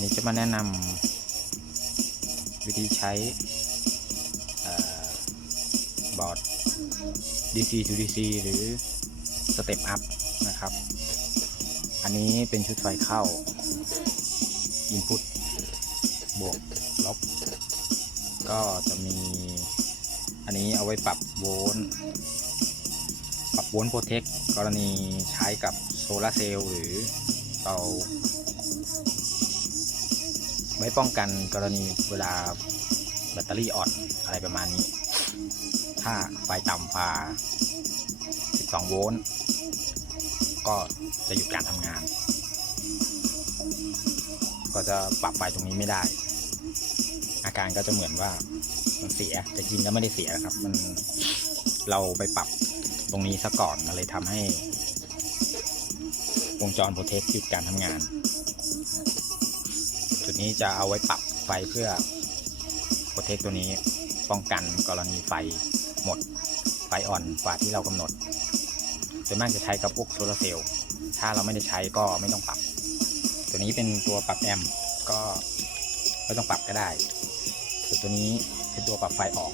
วันนี้จะมาแนะนำวิธีใช้บอร์ด DC to DC หรือ Step Up นะครับ อันนี้เป็นชุดไฟเข้า Input บวกลบ ก็จะมี อันนี้เอาไว้ปรับโวลต์ปรับโวลต์โปรเทคกรณีใช้กับโซลาร์เซลล์หรือเตา ไว้ป้องกันกรณีเวลาแบตเตอรี่อ่อนอะไรประมาณนี้ ถ้าไฟต่ำกว่า 12 โวลต์ ก็จะหยุดการทำงาน ก็จะปรับไฟตรงนี้ไม่ได้ อาการก็จะเหมือนว่ามันเสีย แต่จริงแล้วไม่ได้เสียครับ มันเราไปปรับตรงนี้ซะก่อนมันเลยทำให้วงจรโปรเทคหยุดการทำงาน นี้จะเอาไว้ปรับไฟเพื่อโปรเทคตัวนี้ป้องกันกรณีไฟหมดไฟอ่อนกว่าที่เรากำหนดส่วนมากจะใช้กับพวกโซลาร์เซลล์ถ้าเราไม่ได้ใช้ก็ไม่ต้องปรับ ตัวนี้เป็นตัวปรับแอมก็ไม่ต้องปรับก็ได้ส่วนตัวนี้เป็นตัวปรับไฟออก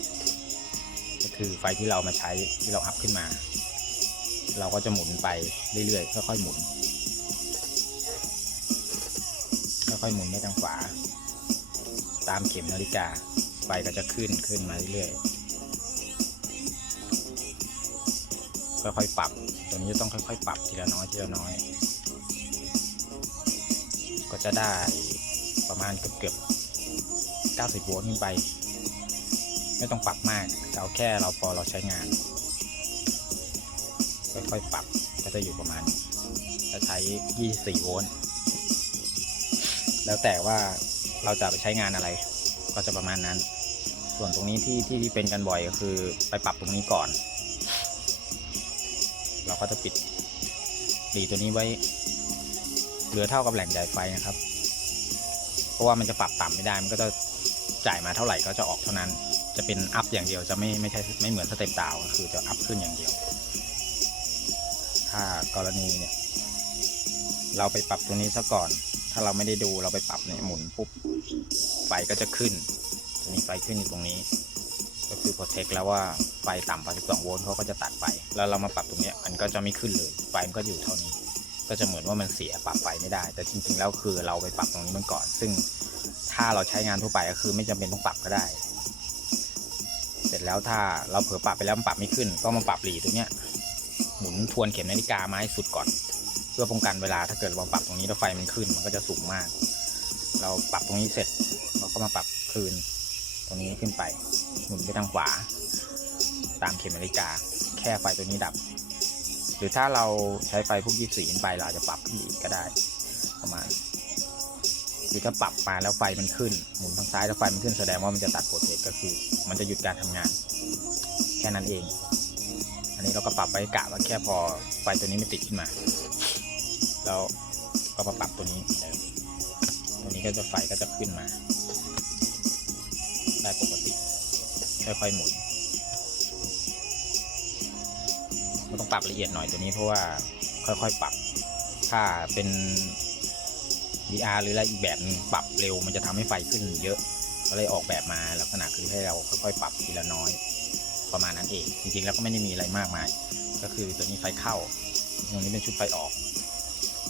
ก็คือไฟที่เรามาใช้ที่เราอัพขึ้นมา เราก็จะหมุนไปเรื่อยๆค่อยๆหมุน ค่อยๆหมุนไปทางขวา ตามเข็มนาฬิกาไฟก็จะขึ้นขึ้นมาเรื่อยๆค่อยๆปรับ ตัวนี้จะต้องค่อยๆ ปรับทีละน้อยทีละน้อย ก็จะได้ประมาณเกือบๆ90โวลต์ขึ้นไป ไม่ต้องปรับมากเอาแค่เราพอเราใช้งาน ค่อยๆปรับก็จะอยู่ประมาณจะใช้ 24 โวลต์ แล้วแต่ว่าเราจะไปใช้งานอะไร ก็จะประมาณนั้น ส่วนตรงนี้ที่ที่ที่เป็นกันบ่อยก็คือไปปรับตรงนี้ก่อน เราก็จะปิดหลีตัวนี้ไว้เหลือเท่ากับแหล่งจ่ายไฟนะครับ เพราะว่ามันจะปรับต่ำไม่ได้มันก็จะจ่ายมาเท่าไหร่ก็จะออกเท่านั้น จะเป็นอัพอย่างเดียวจะไม่ไม่ใช่ไม่เหมือนสเต็ปดาวก็คือจะอัพขึ้นอย่างเดียว ถ้ากรณีเนี่ยเราไปปรับตรงนี้ซะก่อน ถ้าเราไม่ได้ดูเราไปปรับเนี่ยหมุนปุ๊บไฟก็จะขึ้น จะมีไฟขึ้นอยู่ตรงนี้ ก็คือ protect แล้วว่าไฟต่ำกว่า12โวลต์เขาก็จะตัดไฟแล้วเรามาปรับตรงนี้มันก็จะไม่ขึ้นเลย ไฟมันก็อยู่เท่านี้ ก็จะเหมือนว่ามันเสียปรับไฟไม่ได้ แต่จริงๆแล้วคือเราไปปรับตรงนี้มันก่อน ซึ่งถ้าเราใช้งานทั่วไปก็คือไม่จำเป็นต้องปรับก็ได้ เสร็จแล้วถ้าเราเผลอปรับไปแล้วมันปรับไม่ขึ้น ก็มาปรับหลีตรงเนี้ยหมุนทวนเข็มนาฬิกามาให้สุดก่อน พื่อป้องกันเวลาถ้าเกิดเราปรับตรงนี้แล้วไฟมันขึ้นมันก็จะสูงมาก เราปรับตรงนี้เสร็จ เราก็มาปรับคืน ตรงนี้ขึ้นไปหมุนไปทางขวา ตามเข็มนาฬิกา แค่ไฟตัวนี้ดับ หรือถ้าเราใช้ไฟพวกยี่สีไปเราจะปรับขึ้นอีกก็ได้ ประมาณคือถ้าปรับมาแล้วไฟมันขึ้น หมุนทางซ้ายแล้วไฟมันขึ้นแสดงว่ามันจะตัดโปรเทคก็คือ มันจะหยุดการทำงาน แค่นั้นเอง อันนี้เราก็ปรับไว้กะว่าแค่พอไฟตัวนี้ไม่ติดขึ้นมา แล้วก็มาปรับตัวนี้ตัวนี้ก็จะไฟก็จะขึ้นมา ได้ปกติค่อยๆหมุนมันต้องปรับละเอียดหน่อยตัวนี้เพราะว่าค่อยๆปรับ ถ้าเป็น VR หรืออะไรอีกแบบนึงปรับเร็วมันจะทำให้ไฟขึ้นเยอะก็เลยออกแบบมาลักษณะคือให้เราค่อยๆปรับทีละน้อย ประมาณนั้นเอง จริงๆแล้วก็ไม่ได้มีอะไรมากมาย ก็คือตัวนี้ไฟเข้าตัวนี้เป็นชุดไฟออก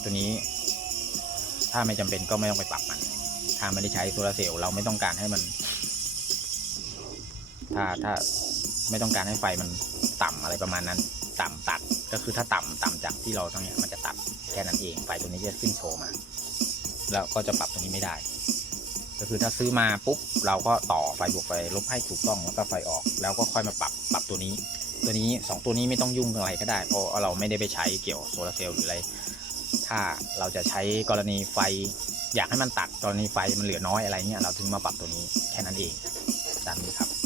ตัวนี้ ถ้าไม่จำเป็นก็ไม่ต้องไปปรับมัน ถ้าไม่ได้ใช้โซลาเซลล์เราไม่ต้องการให้มัน ถ้าถ้าไม่ต้องการให้ไฟมันต่ำอะไรประมาณนั้น ต่ำตัดก็คือถ้าต่ำต่ำจากที่เราตรงเนี้ยมันจะตัดแค่นั้นเองไฟตัวนี้จะขึ้นโชว์มา แล้วก็จะปรับตรงนี้ไม่ได้ ก็คือถ้าซื้อมาปุ๊บเราก็ต่อไฟบวกไฟลบให้ถูกต้องแล้วก็ไฟออก แล้วก็ค่อยมาปรับปรับตัวนี้ ตัวนี้สองตัวนี้ไม่ต้องยุ่งอะไรก็ได้ เพราะเราไม่ได้ไปใช้เกี่ยวโซลาเซลล์หรืออะไร ถ้าเราจะใช้กรณีไฟ อยากให้มันตัดกรณีไฟมันเหลือน้อยอะไรเงี้ยเราถึงมาปรับตัวนี้แค่นั้นเองตามนี้ครับ